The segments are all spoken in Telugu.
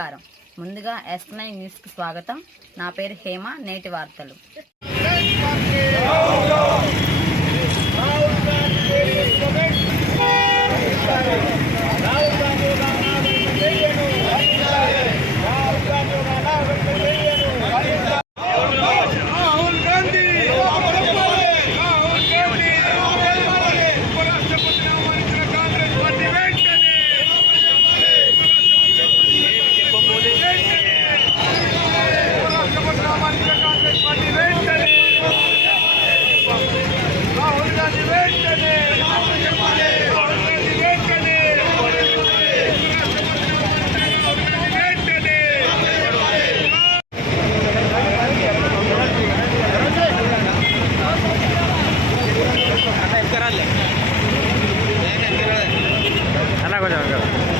నమస్కారం. ముందుగా ఎస్ఎన్ఐ న్యూస్కి స్వాగతం. నా పేరు హేమ నేటి వార్తలు. Yeah.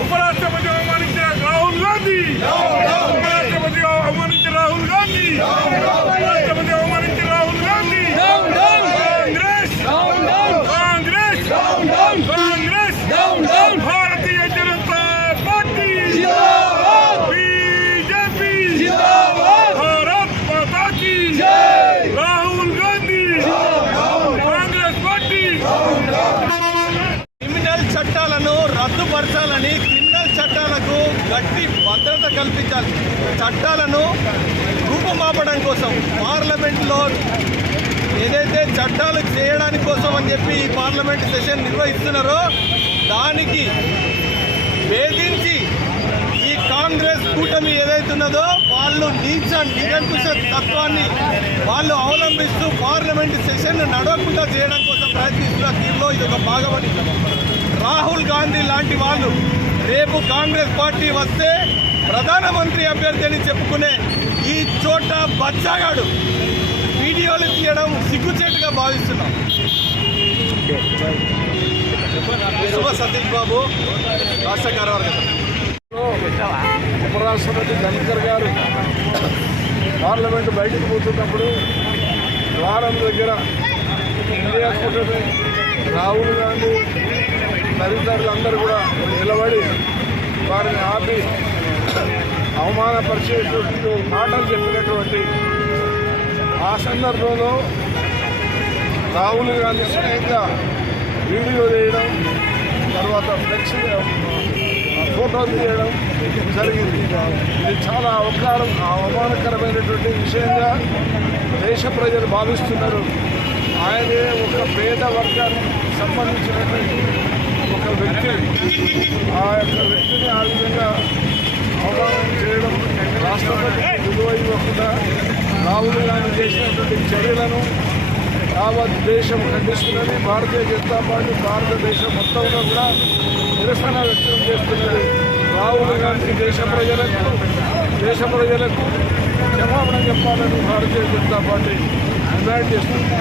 ఉపరాష్ట్రపతి అవమానించిన రాహుల్ గాంధీ ఉపరాష్ట్రపతి అవమానించిన రాహుల్ గాంధీ ఉపరాష్ట్రపతి అవమానించిన రాహుల్ గాంధీ కాంగ్రెస్ కాంగ్రెస్ కాంగ్రెస్ భారతీయ జనతా పార్టీ బీజేపీ భారత్ మాతా కీ రాహుల్ గాంధీ కాంగ్రెస్ పార్టీ క్రిమినల్ చట్టాలను రద్దుపరచాలని క్రిమినల్ చట్టాలకు గట్టి భద్రత కల్పించాలి. చట్టాలను రూపమాపడం కోసం పార్లమెంట్లో ఏదైతే చట్టాలు చేయడానికి కోసం అని చెప్పి ఈ పార్లమెంట్ సెషన్ నిర్వహిస్తున్నారో దానికి వేధించి ఈ కాంగ్రెస్ కూటమి ఏదైతున్నదో వాళ్ళు నీచ నిరంకుశ తత్వాన్ని వాళ్ళు అవలంబిస్తూ పార్లమెంట్ సెషన్ నడవకుండా చేయడం కోసం ప్రయత్నిస్తున్న దీనిలో ఇది ఒక భాగమని రాహుల్ లాంటి వాళ్ళు రేపు కాంగ్రెస్ పార్టీ వస్తే ప్రధానమంత్రి అభ్యర్థి అని చెప్పుకునే ఈ చోట బచ్చాగాడు వీడియోలు తీయడం సిగ్గుచేటుగా భావిస్తున్నాం. శుభ సతీష్ బాబు రాష్ట్ర కార్యవర్గం ఉపరాష్ట్రపతి ధన్కర్ గారు పార్లమెంట్ బయటకు పోతున్నప్పుడు ద్వారం దగ్గర ఇండియా కూటమి రాహుల్ గాంధీ తదితరులందరూ కూడా నిలబడి వారిని ఆపి అవమానపరిచేటువంటి మాటలు చెప్పినటువంటి ఆ సందర్భంలో రాహుల్ గాంధీ స్వయంగా వీడియో తీయడం తర్వాత ఫ్లెక్స్ ఫోటోలు తీయడం జరిగింది. ఇది చాలా అవకారం అవమానకరమైనటువంటి విషయంగా దేశ ప్రజలు భావిస్తున్నారు. ఆయనే ఒక పేద వర్గానికి సంబంధించినటువంటి వ్యక్తి ఆ యొక్క వ్యక్తిని ఆ విధంగా అవమానం చేయడం రాష్ట్రపతి విలువ ఇవ్వకుండా రాహుల్ గాంధీ చేసినటువంటి చర్యలను యావత్ దేశం ఖండిస్తున్నది భారతీయ జనతా పార్టీ భారతదేశం మొత్తంలో కూడా నిరసన వ్యక్తం చేస్తున్నది రాహుల్ గాంధీ దేశ ప్రజలకు దేశ ప్రజలకు క్షమాపణ చెప్పాలని భారతీయ జనతా పార్టీ డిమాండ్ చేస్తుంది.